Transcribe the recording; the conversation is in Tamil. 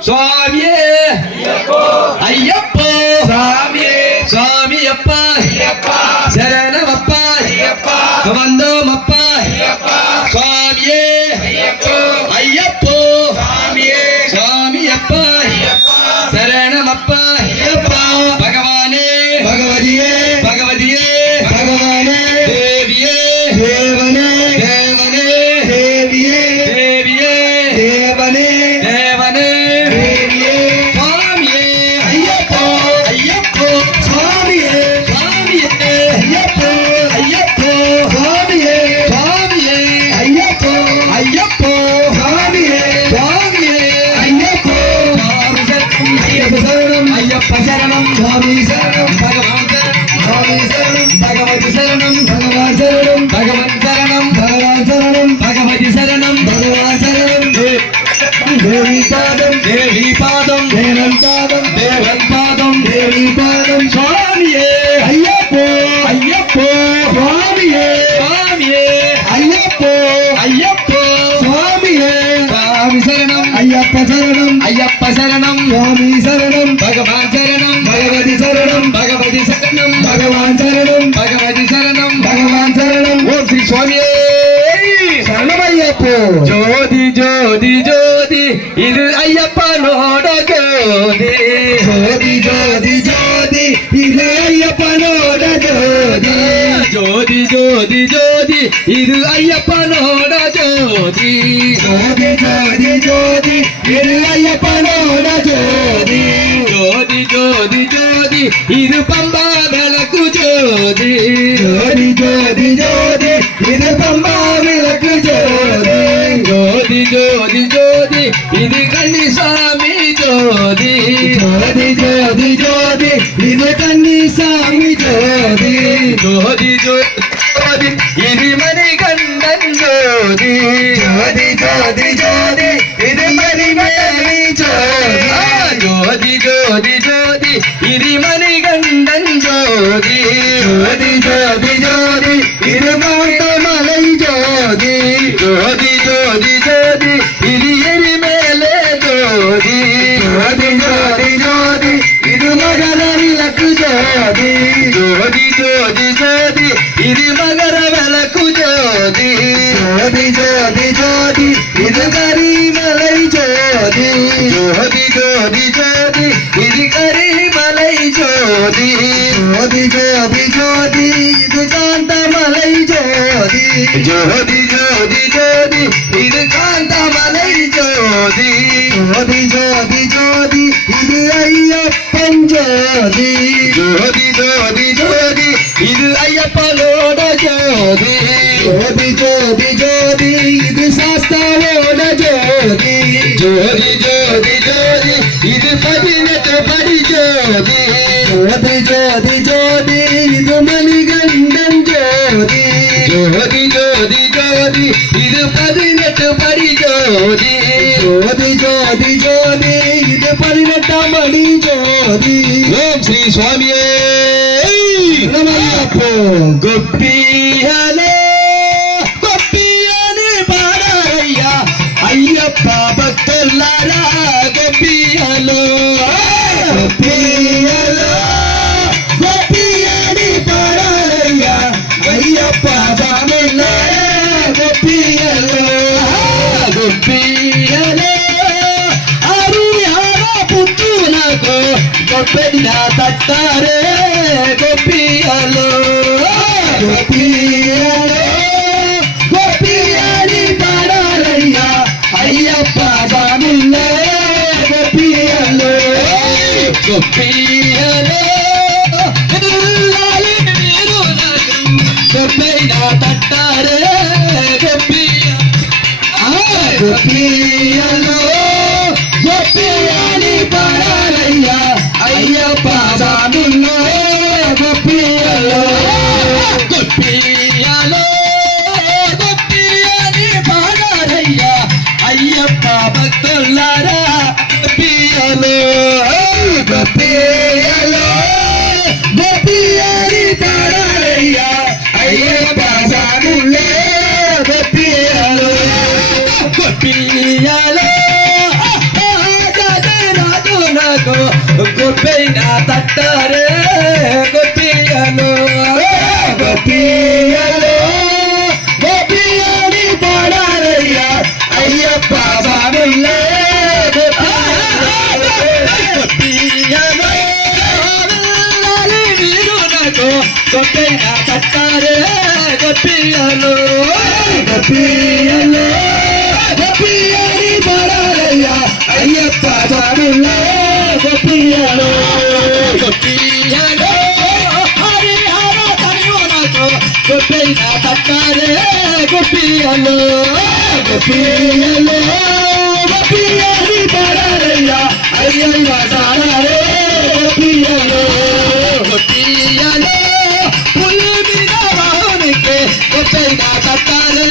சுவாமியே ஐயப்போ சுவாமியப்பா சரணமப்பா வந்தோமப்பா சுவாமியே ஐயப்போ சுவாமியப்பா சரணமப்பா பகவானே பகவதியே பகவானே தேவியே தேவனே தேவியே தேவனே தேவியே சுவாமியே ஐயப்போ சுவாமியே ஐயப்போ சுவாமியே ஐயப்போ சுவாமியே ஐயப்போ சரணம் ஐயப்ப சரணம் சுவாமி சரணம் பகவான் சரணம் பகவதி சரணம் பகவான் சரணம் பகவதி சரணம் பகவான் சரணம் தேவி பாதம் தேவன் பாதம் தேவி பாதம் சுவாமியே ஐயப்போ சுவாமியே ஐயப்போ சுவாமியே சுவாமி சரணம் ஐயப்ப சரணம் சுவாமி சரணம் பகவான் சரணம் பகவதி சரணம் பகவான் சரணம் பகவான் சரணம் ஓம் ஸ்ரீ சுவாமியே சரணம் ஐயப்போ ஜோதி ஜோதி ஜோதி இது ஐயப்பனோட ஜோதி ஜோதி ஜோதி இது ஐயப்பனோட ஜோதி ஜோதி ஜோதி இது ஐயப்பனோட ஜோதி ஜோதி இது ஐயப்பனோட ஜோதி ஜோதி இது பம்பா விளக்கு ஜோதி ஜோதி இது பம்பா விளக்கு ஜோதி ஜோதி இது கன்னிசாமி ஜோதி இது கன்னிசாமி ஜோதி இது மணிகண்டன் ஜோதி இது மணிமேலி ஜோதி இது மணிகண்டன் ஜோதி இது மாட்டமலை ஜோதி இது எரிமேலே ஜோதி இது மகர விளக்கு ஜோதி இது மகர விளக்கு ஜோதி இது கரிமலை ஜோதி இது கரிமலை ஜோதி இது காந்தமலை ஜோதி இது காந்தமலை ஜோதி இது ஐயப்பன் ஜோதி இது ஐயப்பனோட ஜோதி இது சாஸ்தாவோட ஜோதி இது 18 படி ஜோதி இது மணிகண்டன் ஜோதி இது 18 படி ஜோதி இது 18 மணி ஜோதி ஓம் ஸ்ரீ சுவாமியே நமப்போ கோபியாலே பாடாரையா ஐயப்ப பக்தல்லாரா கோபியாலோ கோபியாடி பாடாரையா ஐயப்ப சாமில்ல கோபியாலோ அருயார புத்துனக்கோ கோப்பினா தட்டாரே கோபியாலோ கோபியாடி பாடாரையா ஐயப்ப சாமில்ல கோபியாலோ கோப்பினா தட்டாரே கோபியாலோ கோபியாடி பாடாரையா ஐயப்ப சாமில்ல கோபியாலோ கோபியாடி பாடாரையா ஐயப்ப பக்தல்லாரா கோபியாலோ గొప్పియలో నాకు గొప్పిన తట్టారే గొప్పియలో గొప్పియలో గొప్పియని పాడారయ్యా అయ్యప్ప స్వాములే గొప్పియలో మీరు నాకు గొప్పిన తట్టారే గొప్పియలో గొప్పియలో గొప్పియని పాడారయ్యా అయ్యప్ప స్వాములే గొప్పియలో గొప్పియలో హరిహర తనువునకు గొప్పిన తట్టారే గొప్పియలో గొప్పియలో గొప్పియని పాడారయ్యా అయ్యప్ప సారే గొప్పియలో గొప్పియలో పులి మీద వానికి గొప్పిన తట్టారే